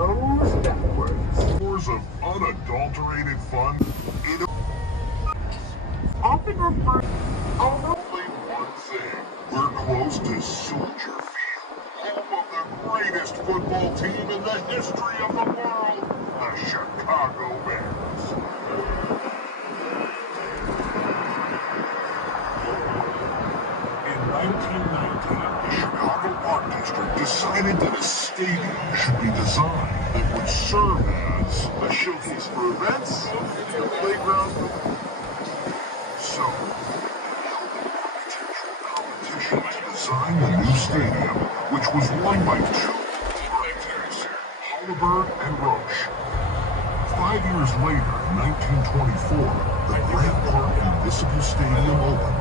toes backwards. Hours of unadulterated fun. It Often referred only one thing. We're close to Soldier Field, home of the greatest football team in the history of the world, the Chicago Bears. In 1919, the Chicago Park District decided that a stadium should be designed that would serve as a showcase for events and a playground for the so, competition to design the new stadium, which was won by two architects, Halliburton and Roche. 5 years later, in 1924, the Grant Park Municipal Stadium opened.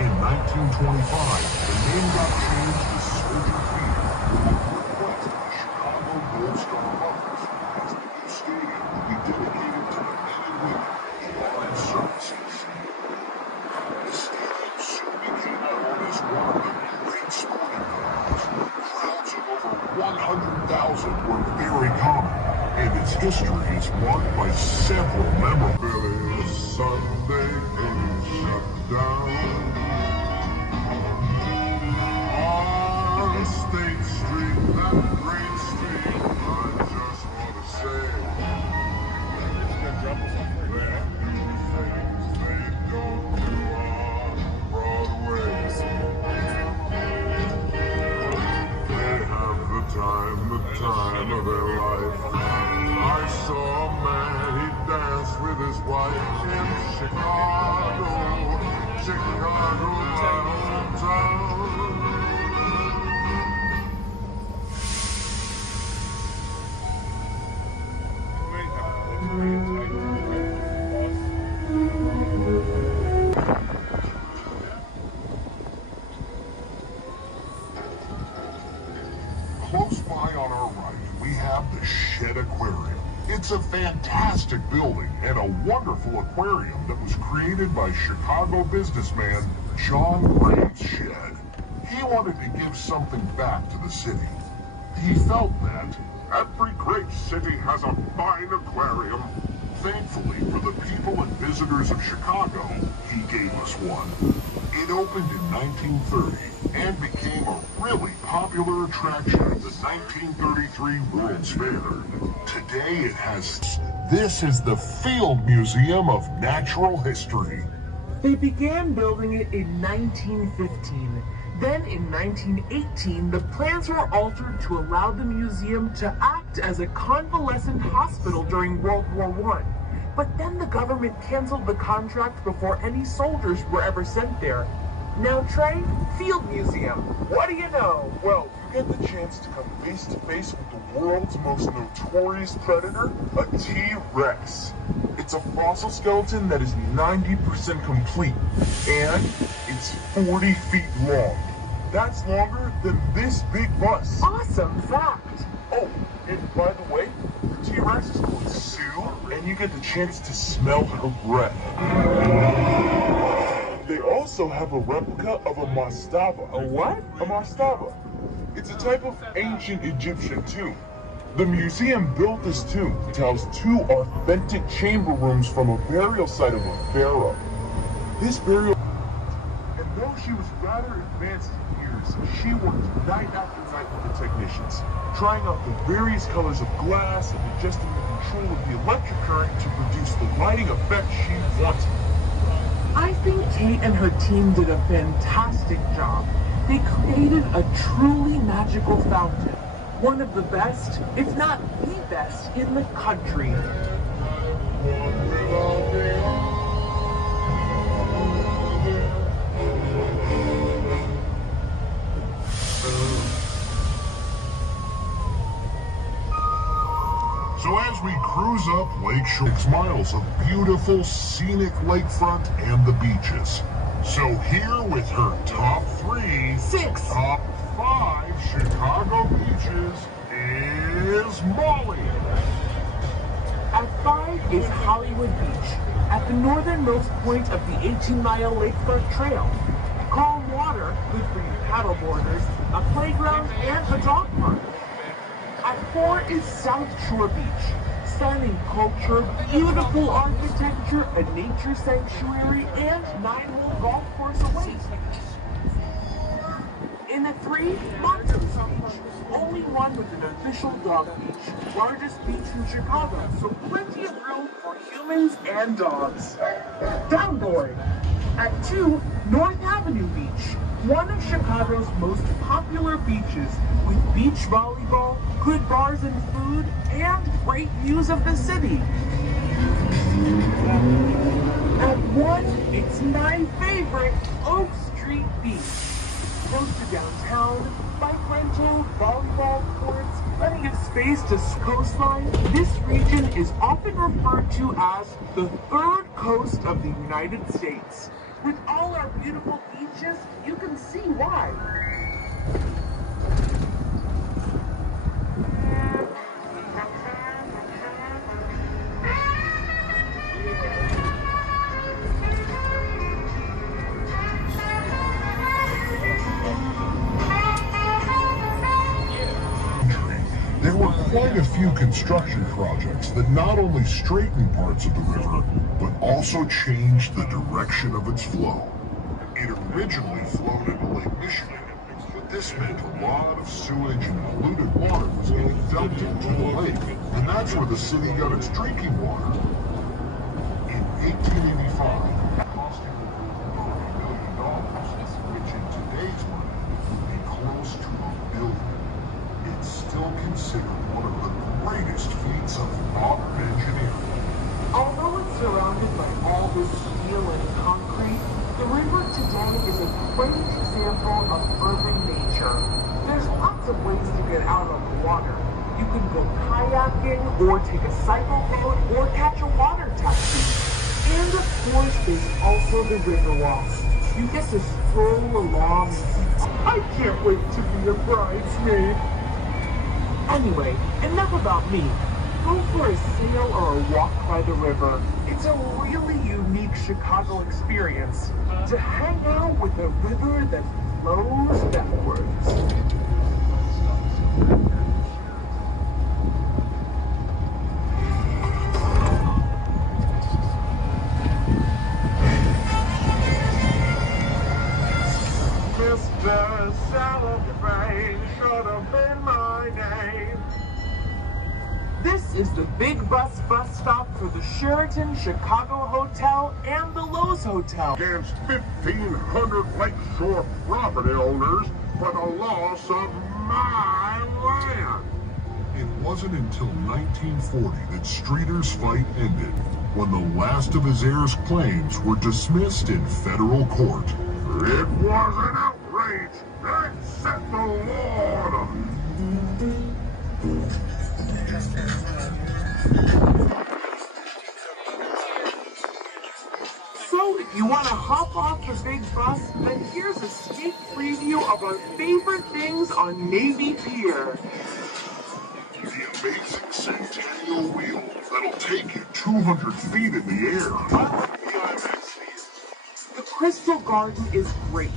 In 1925, the name got changed to Soldier Field, with the Chicago Gold Star Runners, as the new stadium will be dedicated to the men and women in armed services. The stadium soon became known as one of the great sporting venues. Crowds of over 100,000 were very common, and its history is marked by several memorable Sunday is shut down. On State Street, that great street, I just want to say that new things they don't do on Broadway. They have the time of their life. I saw a man, he danced with his wife in Chicago, downtown. Close by on our right, we have the Shed Aquarium. It's a fantastic building and a wonderful aquarium that was created by Chicago businessman John Graves Shed. He wanted to give something back to the city. He felt that every great city has a fine aquarium. Thankfully for the people and visitors of Chicago, he gave us one. It opened in 1930 and became a really popular attraction at the 1933 World's Fair. Today it has... This is the Field Museum of Natural History. They began building it in 1915. Then in 1918, the plans were altered to allow the museum to act as a convalescent hospital during World War I. But then the government canceled the contract before any soldiers were ever sent there. Now, Trey, Field Museum, what do you know? Well, you get the chance to come face to face with the world's most notorious predator, a T-Rex. It's a fossil skeleton that is 90% complete, and it's 40 feet long. That's longer than this big bus. Awesome fact. Oh, and by the way, the T-Rex is called Sue, and you get the chance to smell her breath. They also have a replica of a mastaba. A what? A mastaba. It's a type of ancient Egyptian tomb. The museum built this tomb to house two authentic chamber rooms from a burial site of a pharaoh. This burial... And though she was rather advanced in years, she worked night after night with the technicians, trying out the various colors of glass and adjusting the control of the electric current to produce the lighting effect she wanted. I think Kate and her team did a fantastic job. They created a truly magical fountain. One of the best, if not the best, in the country. So as we cruise up Lakeshore, 6 miles of beautiful scenic lakefront and the beaches. So here with her top 3, 6, top 5 Chicago beaches is Molly. At 5 is Hollywood Beach, at the northernmost point of the 18-mile lakefront trail. Calm water, good for you paddleboarders, a playground, and a dog park. At 4 is South Shore Beach. Stunning culture, beautiful architecture, a nature sanctuary, and 9-hole golf course awaits. In at 3, Montrose Beach. Only one with an official dog beach. Largest beach in Chicago, so plenty of room for humans and dogs. Downboard. At 2, North Avenue Beach. One of Chicago's most popular beaches, with beach volleyball, good bars and food, and great views of the city. At 1, it's my favorite, Oak Street Beach. Close to downtown, bike rental, volleyball courts, plenty of space to coastline. This region is often referred to as the third coast of the United States. With all our beautiful beaches, you can see why. There were quite a few construction projects that not only straightened parts of the river, but also changed the direction of its flow. It originally flowed into Lake Michigan, but this meant a lot of sewage and polluted water was getting dumped into the lake, and that's where the city got its drinking water. In 1885, it cost over $1 million, which in today's money would be close to $1 billion. It's still considered one of the greatest feats of modern engineering. Although it's surrounded by all this steel and concrete, the river today is a great example of urban nature. There's lots of ways to get out on the water. You can go kayaking, or take a cycle boat, or catch a water taxi. And of course, there's also the river walks. You get to stroll along. I can't wait to be a bridesmaid. Anyway, enough about me. Go for a sail or a walk by the river. It's a really unique Chicago experience to hang out with a river that flows backwards. Mr. Celebrate should have been my name. This is the BigBus bus stop for the Sheraton Chicago Hotel and the Lowe's Hotel. Against 1,500 lakeshore property owners for the loss of my land. It wasn't until 1940 that Streeter's fight ended, when the last of his heirs' claims were dismissed in federal court. It was an outrage that set the law on So if you want to hop off the big bus, then here's a sneak preview of our favorite things on Navy Pier. the amazing Centennial Wheel that'll take you 200 feet in the air. The Crystal Garden is great.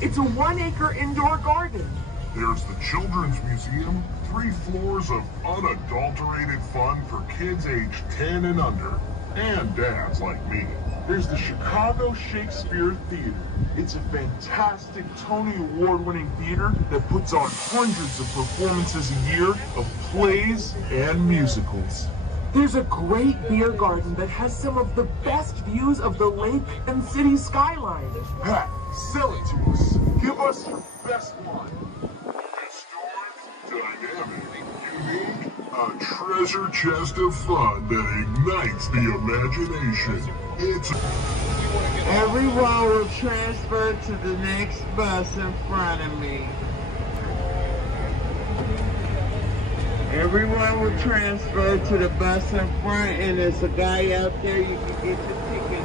It's a 1-acre indoor garden. There's the Children's Museum, 3 floors of unadulterated fun for kids aged 10 and under, and dads like me. There's the Chicago Shakespeare Theater. It's a fantastic Tony Award-winning theater that puts on hundreds of performances a year of plays and musicals. There's a great beer garden that has some of the best views of the lake and city skyline. Pat, sell it to us. Give us your best one. Historic, dynamic, unique, a treasure chest of fun that ignites the imagination. It's Everyone will transfer to the next bus in front of me. Everyone will transfer to the bus in front, and there's a guy out there you can get your ticket